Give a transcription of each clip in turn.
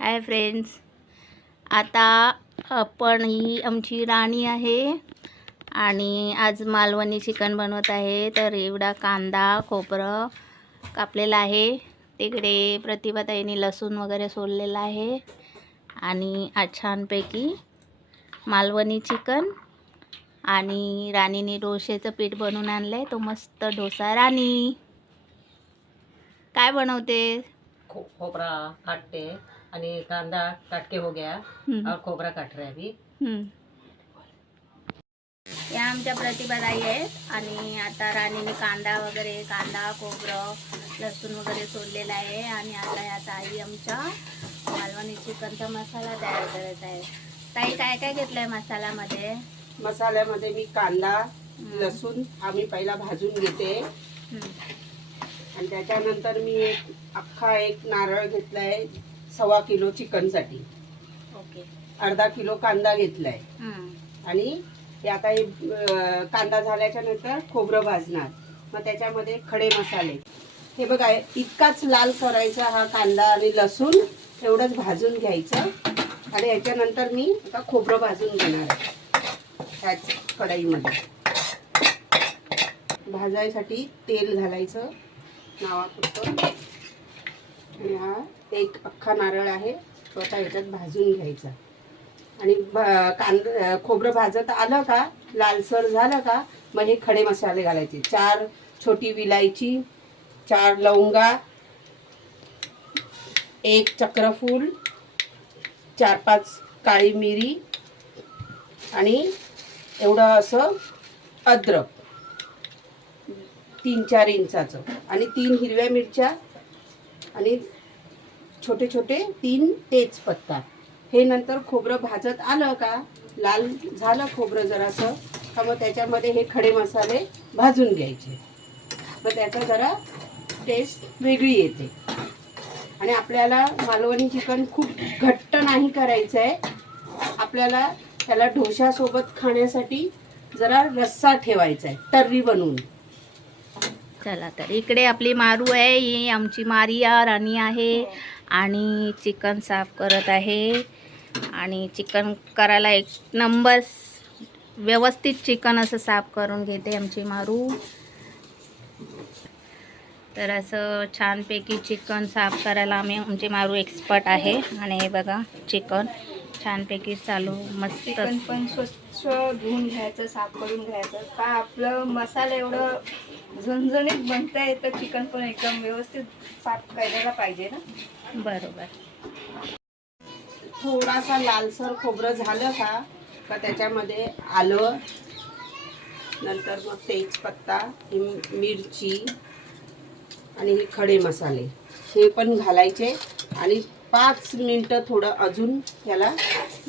Hi friends, आता आपण ही आमची राणी आहे आणि आज मालवणी चिकन बनवत आहे. तर एवढा कांदा खोबरं कापलेला आहे. तिकडे प्रतिभाताईंनी लसूण वगैरे सोललेला आहे आणि आज छानपैकी मालवणी चिकन आणि राणीने डोश्याचं पीठ बनवून आणलंय. तो मस्त डोसा. राणी काय बनवते? खोबरा काटते आणि कांदा काट के हो गया और खोबरा काट रहे अभी. या आमच्या प्रतिभाताई आहेत आणि आता राणीने कांदा खोबरं लसूण वगैरे सोललेला आहे आणि आता या ताई आमच्या मालवणी चिकनचा मसाला तयार करत आहे. ताई काय काय घेतलंय मसाल्यामध्ये? मसाल्यामध्ये मी कांदा लसूण आम्ही पहिला भाजून घेते आणि त्याच्यानंतर मी एक नारळ घेतलाय 1.25 किलो चिकनसाठी. ओके. अर्धा किलो कांदा घेतलाय आणि हे आता कांदा झाल्याच्या नंतर खोबरं भाजणार. मग त्याच्यामध्ये खडे मसाले हे बघा इतकाच लाल करायचा हा कांदा आणि लसूण एवढंच भाजून घ्यायचं आणि याच्यानंतर मी आता खोबरं भाजून घेणार आहे त्याच कढईमध्ये. भाजायसाठी तेल घालायचं नावापुरतं आणि हा एक अख्खा नारळ आहे तो आता ह्याच्यात भाजून घ्यायचा आणि खोबरं भाजत आलं का लालसर झालं का मग हे खडे मसाले घालायचे. 4 छोटी विलायची, 4 लवंगा, 1 चक्रफूल, 4-5 काळी मिरी आणि एवढं असं अद्रक 3-4 इंचाचं आणि 3 हिरव्या मिरच्या आणि छोटे छोटे 3 तेजपत्ता. हे नंतर खोबरं भाजत आलं का लाल झालं खोबरं जरासं का मग त्याच्यामध्ये हे खडे मसाले भाजून घ्यायचे. मग त्याचा जरा टेस्ट वेगळी येते आणि आपल्याला मालवणी चिकन खूप घट्ट नाही करायचं आहे. आपल्याला त्याला डोशासोबत खाण्यासाठी जरा रस्सा ठेवायचा आहे तर्री बनवून. चला तर इकडे आपली मारू आहे. ही आमची मारिया राणी आहे आणि चिकन साफ करत आहे आणि चिकन करायला एक नंबर व्यवस्थित चिकन असं साफ करून घेते आमची मारू. तर असं छानपैकी चिकन साफ करायला आमची मारू एक्सपर्ट आहे. आणि हे बघा चिकन छानपैकी चालू मस्त. चिकन पण स्वच्छ धुवून घ्यायचं, साफ करून घ्यायचं का आपलं मसाला एवढं झणझणीत बनता येतं. चिकन पण एकदम व्यवस्थित साफ करायला पाहिजे ना. बरोबर. थोडासा लालसर खोबरं झालं का त्याच्यामध्ये आलं नंतर मग तेजपत्ता, मिरची आणि हे खडे मसाले हे पण घालायचे आणि 5 मिनटं थोडं अजून याला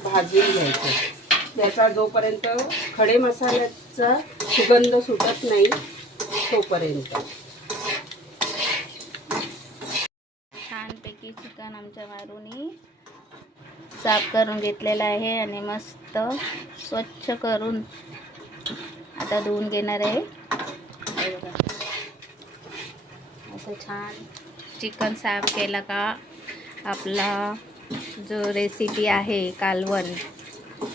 भाजून घ्यायचं. याचा जोपर्यंत खडे मसाल्याचा सुगंध सुटत नाही तोपर्यंत. छानपैकी चिकन आमच्या मारूनी साफ करून घेतलेलं आहे आणि मस्त स्वच्छ करून आता धुवून घेणार आहे. असं छान चिकन साफ केलं का आपला जो रेसिपी आहे कालवण,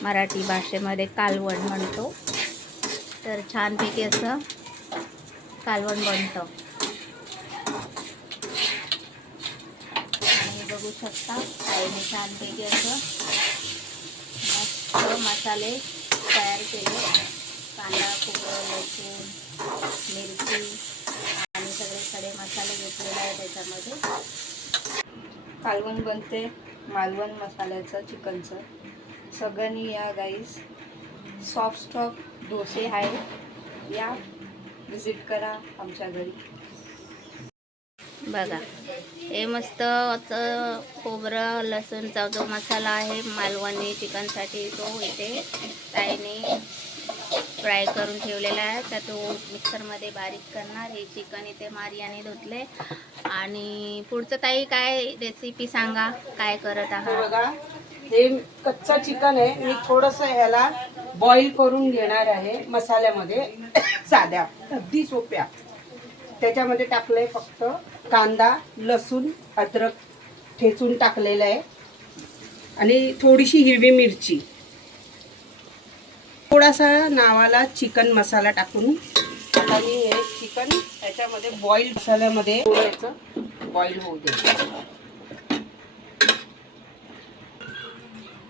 मराठी भाषेमध्ये कालवण म्हणतो, तर छानपैकी असं कालवण बनतं. बघू शकता आईने छानपैकी असं मस्त मसाले तयार केले. कांदा खोबरं लसूण मिरची आणि सगळे खडे मसाले घेतलेले आहे त्याच्यामध्ये. कालवण बनते मालवण मसाल्याचं चिकनचं. सगळ्यांनी या गाईस. सॉफ्ट डोसे आहे, या विजिट करा आमच्या घरी. बघा हे मस्त खोबरं लसूणचा जो मसाला आहे मालवणी चिकनसाठी तो इथे ताईने फ्राय करून ठेवलेला आहे. तर तो मिक्सरमध्ये बारीक करणार. हे चिकन इथे मारियाने धुतले आणि पुढचं ताई काय रेसिपी सांगा, काय करत आहात? बघा हे कच्चा चिकन आहे. मी थोडंसं ह्याला बॉईल करून घेणार आहे मसाल्यामध्ये साध्या अगदी सोप्या. त्याच्यामध्ये टाकलंय फक्त कांदा लसूण अद्रक ठेचून टाकलेलं आहे आणि थोडीशी हिरवी मिरची, थोडासा नावाला चिकन मसाला टाकून आता मी हे चिकन याच्यामध्ये बॉईल मसाल्यामध्ये याचं बॉईल होऊ दे.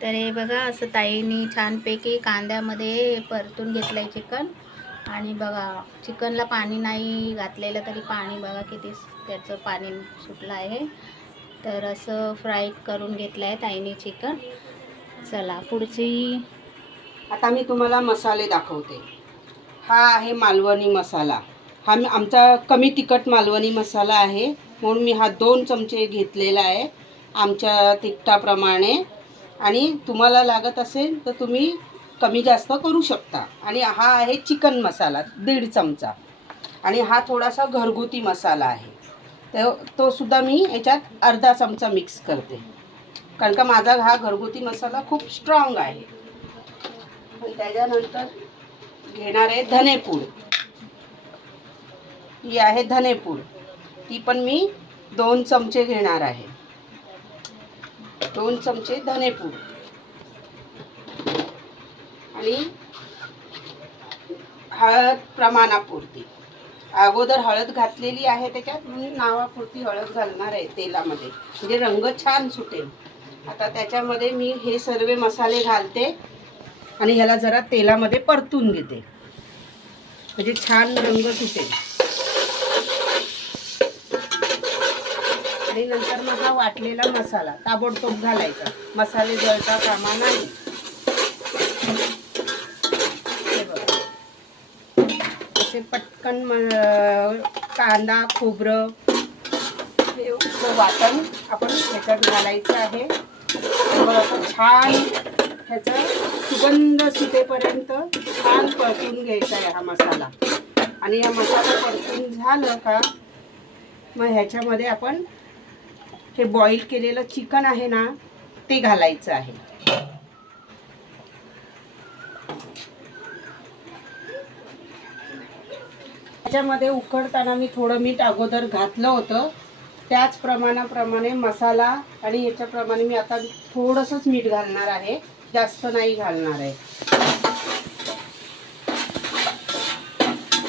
तर हे बघा असं ताईंनी छानपैकी कांद्यामध्ये परतून घेतलं आहे चिकन. आणि बघा चिकनला पाणी नाही घातलेलं तरी पाणी बघा किती त्याचं पाणी सुटलं आहे. तर असं फ्राय करून घेतलं आहे ताईंनी चिकन. चला पुढची. आता मी तुम्हाला मसाले दाखवते. हा आहे मालवणी मसाला. हा आमचा कमी तिखट मालवणी मसाला आहे, म्हणून मी हा 2 चमचे घेतलेला आहे आमच्या तिखटाप्रमाणे. आणि तुम्हाला लागत असेल तर तुम्ही कमी जास्त करू शकता. आणि हा आहे चिकन मसाला 1.5 चमचा. आणि हा थोडासा घरगुती मसाला आहे, तो सुद्धा मी याच्यात अर्धा चमचा मिक्स करते, कारण का माझा हा घरगुती मसाला खूप स्ट्रॉंग आहे. आणि त्याच्यानंतर घेणार आहे धनेपूड. ही आहे धनेपूड, ती पण मी 2 चमचे घेणार आहे. 2 चमचे धनेपूड. आणि हळद प्रमाणापुरती. अगोदर हळद घातलेली आहे त्याच्यात, म्हणून नावापुरती हळद घालणार आहे तेलामध्ये, म्हणजे रंग छान सुटेल. आता त्याच्यामध्ये मी हे सर्व मसाले घालते आणि ह्याला जरा तेलामध्ये परतून घेते, म्हणजे छान रंग सुटेल. आणि नंतर मग हा वाटलेला मसाला ताबडतोब घालायचा, मसाले जळता कामा नाही. हे बघा असे पटकन कांदा खोबरं हे वाटण आपण ह्याच्यात घालायचं आहे. बघा असं छान ह्याचा सुगंध सुटेपर्यंत छान परतून घ्यायचा आहे हा मसाला. आणि हा मसाला परतून झालं का मग ह्याच्यामध्ये आपण हे बॉईल केलेलं चिकन आहे ना ते घालायचं आहे. त्याच्यामध्ये उकडताना मी थोडं मीठ अगोदर घातलं होतं, त्याच प्रमाणाप्रमाणे मसाला आणि याच्याप्रमाणे मी आता थोडंसंच मीठ घालणार आहे, जास्त नाही घालणार आहे.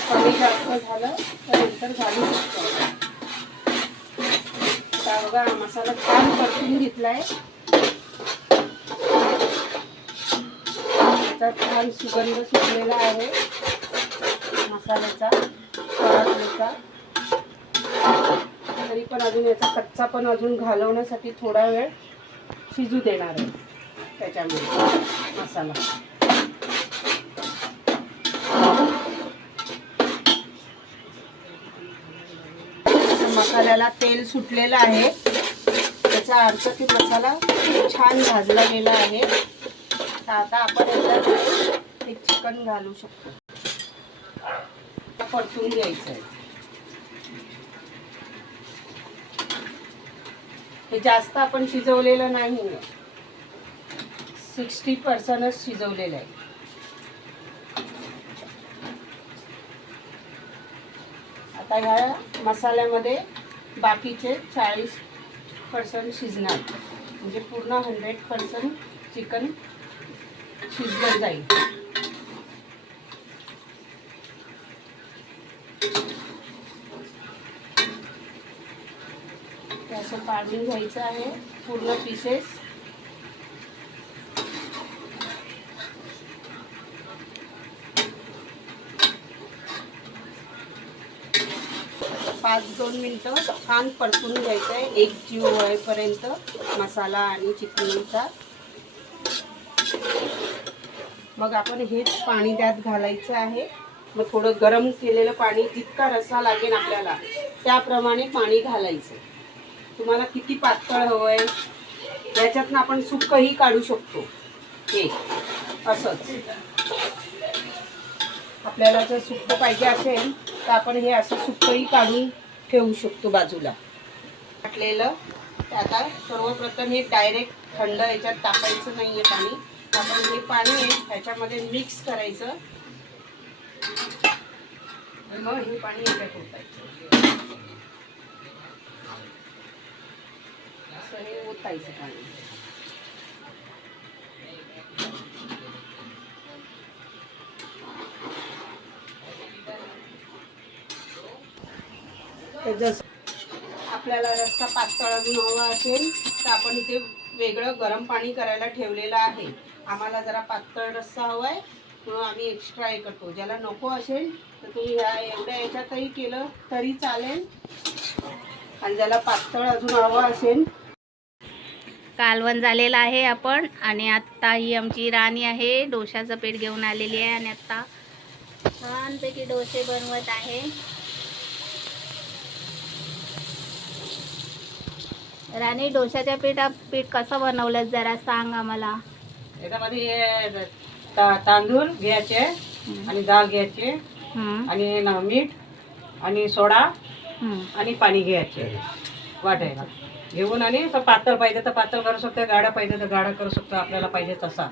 कमी जास्त झालं तर नंतर घालू शकतो. बघा मसाला छान परतून घेतलाय, त्याचा छान सुगंध सुटलेला आहे मसाल्याचा परतण्याचा. तरी पण अजून याचा कच्चा पण अजून घालवण्यासाठी थोडा वेळ शिजू देणार आहे त्याच्यामध्ये मसाला. मसाल्याला तेल सुटलेलं आहे, त्याचा अर्थ की मसाला छान भाजला गेला आहे. तर आता आपण याच्यात एक चिकन घालू शकतो, परतून घ्यायचं आहे. हे जास्त आपण शिजवलेलं नाही आहे, 60%च शिजवलेलं आहे. आता ह्या मसाल्यामध्ये बाकीचे 40% शिजणार, म्हणजे पूर्ण 100% चिकन शिजलं जाईल. ते असं काढून घ्यायचं आहे पूर्ण पीसेस. पाच 2 मिनटं छान परतून घ्यायचं आहे, एक जीव होईपर्यंत मसाला आणि चिकनचा. मग आपण हेच पाणी त्यात घालायचं आहे. मग थोडं गरम केलेलं पाणी, जितका रस्सा लागेल आपल्याला त्याप्रमाणे पाणी घालायचं. तुम्हाला किती पातळ हवं आहे याच्यातनं आपण सुक्कही काढू शकतो. हे असंच आपल्याला जर सुक्कं पाहिजे असेल तर आपण हे असं सुक्कंही काढून ठेवू शकतो बाजूला. वाटलेलं आता सर्वप्रथम हे डायरेक्ट थंड याच्यात टाकायचं नाही आहे पाणी. आपण हे पाणी आहे ह्याच्यामध्ये मिक्स करायचं, मग हे पाणी याच्यात ओतायचं. असं हे ओतायचं पाणी. तर जसं आपल्याला रस्सा पातळ अजून हवा असेल तर आपण इथे वेगळं गरम पाणी करायला ठेवलेलं आहे. आम्हाला जरा पातळ रस्सा हवा आहे म्हणून आम्ही एक्स्ट्रा हे करतो. ज्याला नको असेल तर तुम्ही ह्या एवढ्या याच्यातही केलं तरी चालेल, आणि ज्याला पातळ अजून हवं असेल. कालवण झालेलं आहे आपण, आणि आत्ता ही आमची राणी आहे डोशाचं पीठ घेऊन आलेली आहे आणि आत्ता छानपैकी डोसे बनवत आहे. राणी, डोशाच्या पीठ कसं बनवलं जरा सांग आम्हाला. याच्यामध्ये तांदूळ घ्यायचे आणि डाळ घ्यायचे आणि मीठ आणि सोडा आणि पाणी घ्यायचे वाटायला घेऊन, आणि पातळ पाहिजे तर पातळ करू शकतो, गाढा पाहिजे तर गाढा करू शकतो, आपल्याला पाहिजे तसा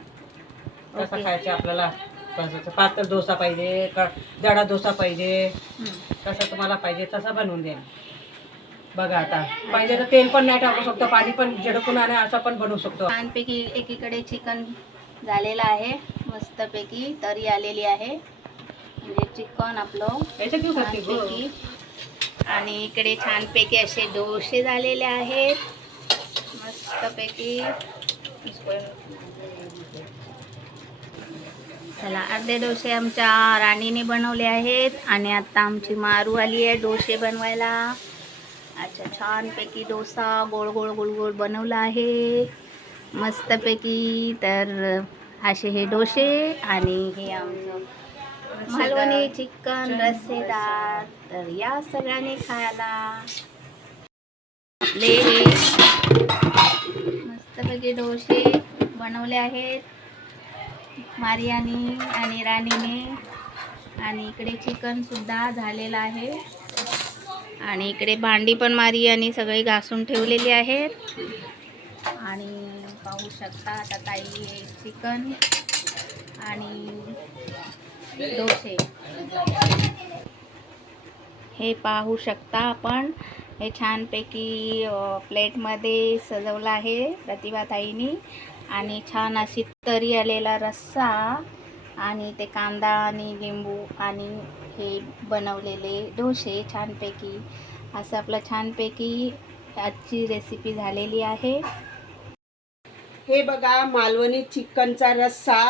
खायचा. आपल्याला पातळ डोसा पाहिजे का जाडा डोसा पाहिजे, कसं तुम्हाला पाहिजे तसा बनवून द्या. बघा आता पाहिजे तर तेल पण नाही टाकू शकतो, पाणी पण झिडकून आणि असं पण बनवू शकतो. छानपैकी एकीकडे चिकन झालेलं आहे, मस्तपैकी तरी आलेली आहे, म्हणजे चिकन आपलं छानपैकी. आणि इकडे छानपैकी असे डोसे झालेले आहेत मस्तपैकी. चला, अर्धे डोसे आमच्या राणीने बनवले आहेत आणि आता आमची मारू आली आहे डोसे बनवायला. अच्छा, छानपैकी डोसा गोल गोल गोल गोल बनवला आहे मस्तपैकी. तर असे हे डोसे, आणि हे आमचं मालवणी चिकन रस्सेदार. तर या सगळ्यांनी खायला. आपले हे मस्तपैकी डोसे बनवले आहेत मारियानी आणि राणीने, आणि इकडे चिकन सुद्धा झालेलं आहे, आणि इकडे भांडी पण मारियानी सगळी घासून ठेवलेली आहेत. आणि पाहू शकता आता ताई हे चिकन आणि डोसे हे पाहू शकता आपण. हे छानपैकी प्लेटमध्ये सजवलं आहे प्रतिभाताईंनी, आणि छान अशी तरी आलेला रस्सा आणि ते कांदा आणि लिंबू आणि हे बनवलेले डोसे छानपैकी. असं आपलं छानपैकी आजची रेसिपी झालेली आहे. हे बघा, मालवणी चिकनचा रस्सा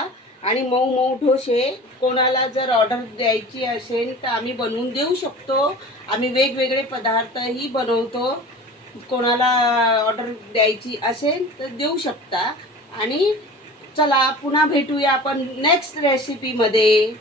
आणि मऊ मऊ डोसे. कोणाला जर ऑर्डर द्यायची असेल तर आम्ही बनवून देऊ शकतो. आम्ही वेगवेगळे पदार्थही बनवतो. कोणाला ऑर्डर द्यायची असेल तर देऊ शकता. आणि चला, पुन्हा भेटूया आपण नेक्स्ट रेसिपीमध्ये.